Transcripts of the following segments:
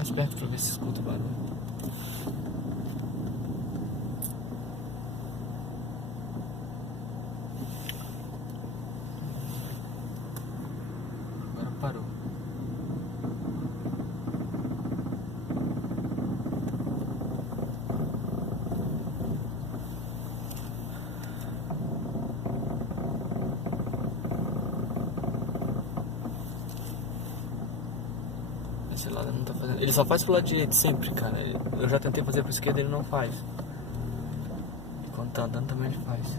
mais perto pra ver se escuta o barulho. Agora parou. Esse lado não tá fazendo. Ele só faz pro lado direito sempre, cara. Eu já tentei fazer pro esquerdo e ele não faz. Quando tá andando também ele faz.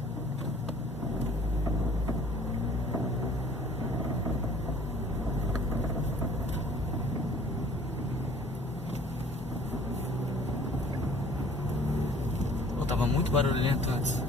Pô, tava muito barulhento antes.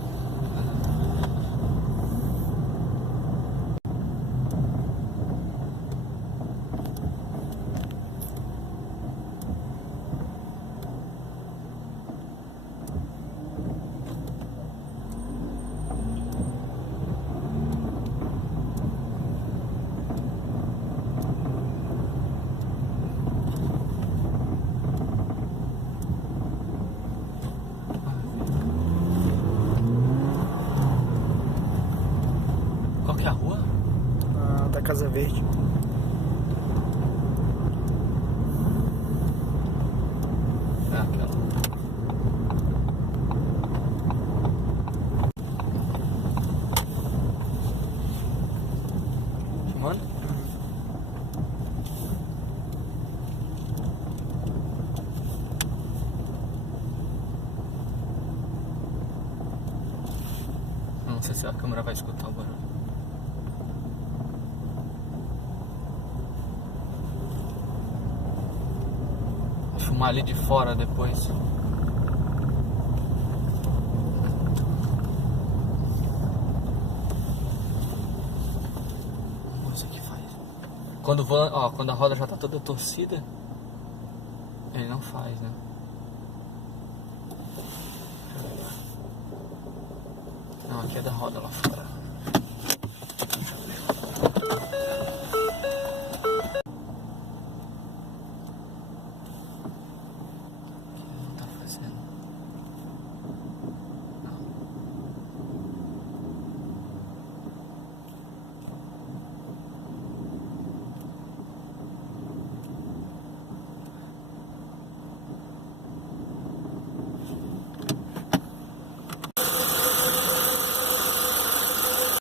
Qual que é a rua? Da Casa Verde. É aquela. Mano? Não sei se a câmera vai escutar o barulho. Vou filmar ali de fora depois. Isso aqui faz. Quando a roda já tá toda torcida, ele não faz, né? Não, aqui é da roda lá fora.